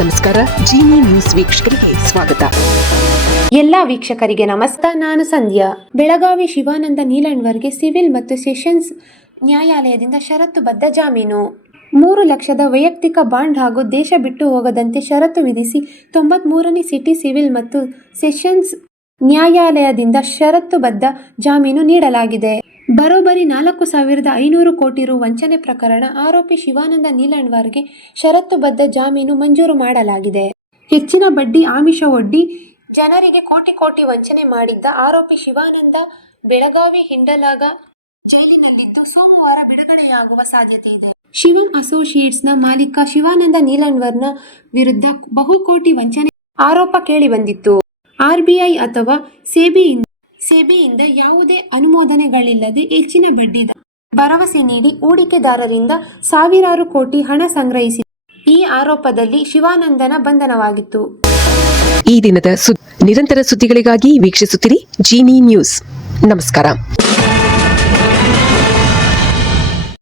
ನಮಸ್ಕಾರ. ಜೀನಿ ನ್ಯೂಸ್ ವೀಕ್ಷಕರಿಗೆ ಸ್ವಾಗತ. ಎಲ್ಲ ವೀಕ್ಷಕರಿಗೆ ನಮಸ್ಕಾರ. ನಾನು ಸಂಧ್ಯಾ. ಬೆಳಗಾವಿ ಶಿವಾನಂದ ನೀಲಣ್ವರ್ಗೆ ಸಿವಿಲ್ ಮತ್ತು ಸೆಷನ್ಸ್ ನ್ಯಾಯಾಲಯದಿಂದ ಷರತ್ತುಬದ್ಧ ಜಾಮೀನು. 3 ಲಕ್ಷದ ವೈಯಕ್ತಿಕ ಬಾಂಡ್ ಹಾಗೂ ದೇಶ ಬಿಟ್ಟು ಹೋಗದಂತೆ ಷರತ್ತು ವಿಧಿಸಿ 93ನೇ ಸಿಟಿ ಸಿವಿಲ್ ಮತ್ತು ಸೆಷನ್ಸ್ ನ್ಯಾಯಾಲಯದಿಂದ ಷರತ್ತುಬದ್ಧ ಜಾಮೀನು ನೀಡಲಾಗಿದೆ. ಬರೋಬ್ಬರಿ 4,500 ಕೋಟಿ ರು ವಂಚನೆ ಪ್ರಕರಣ ಆರೋಪಿ ಶಿವಾನಂದ ನೀಲಣ್ವರ್ಗೆ ಷರತ್ತುಬದ್ಧ ಜಾಮೀನು ಮಂಜೂರು ಮಾಡಲಾಗಿದೆ. ಹೆಚ್ಚಿನ ಬಡ್ಡಿ ಆಮಿಷ ಒಡ್ಡಿ ಜನರಿಗೆ ಕೋಟಿ ವಂಚನೆ ಮಾಡಿದ್ದ ಆರೋಪಿ ಶಿವಾನಂದ ಬೆಳಗಾವಿ ಹಿಂಡಲಗ ಜೈಲಿನಲ್ಲಿದ್ದು ಸೋಮವಾರ ಬಿಡುಗಡೆಯಾಗುವ ಸಾಧ್ಯತೆ ಇದೆ. ಶಿವಂ ಅಸೋಸಿಯೇಟ್ಸ್ನ ಮಾಲೀಕ ಶಿವಾನಂದ ನೀಲಣ್ವರ್ನ ವಿರುದ್ಧ ಬಹುಕೋಟಿ ವಂಚನೆ ಆರೋಪ ಕೇಳಿಬಂದಿತ್ತು. ಆರ್ಬಿಐ ಅಥವಾ ಸೆಬಿಯಿಂದ ಯಾವುದೇ ಅನುಮೋದನೆಗಳಿಲ್ಲದೆ ಹೆಚ್ಚಿನ ಬಡ್ಡಿ ಭರವಸೆ ನೀಡಿ ಹೂಡಿಕೆದಾರರಿಂದ ಸಾವಿರಾರು ಕೋಟಿ ಹಣ ಸಂಗ್ರಹಿಸಿದ ಈ ಆರೋಪದಲ್ಲಿ ಶಿವಾನಂದನ ಬಂಧನವಾಗಿತ್ತು. ಈ ದಿನದ ನಿರಂತರ ಸುದ್ದಿಗಳಿಗಾಗಿ ವೀಕ್ಷಿಸುತ್ತಿರಿ ಜೀನಿ ನ್ಯೂಸ್. ನಮಸ್ಕಾರ.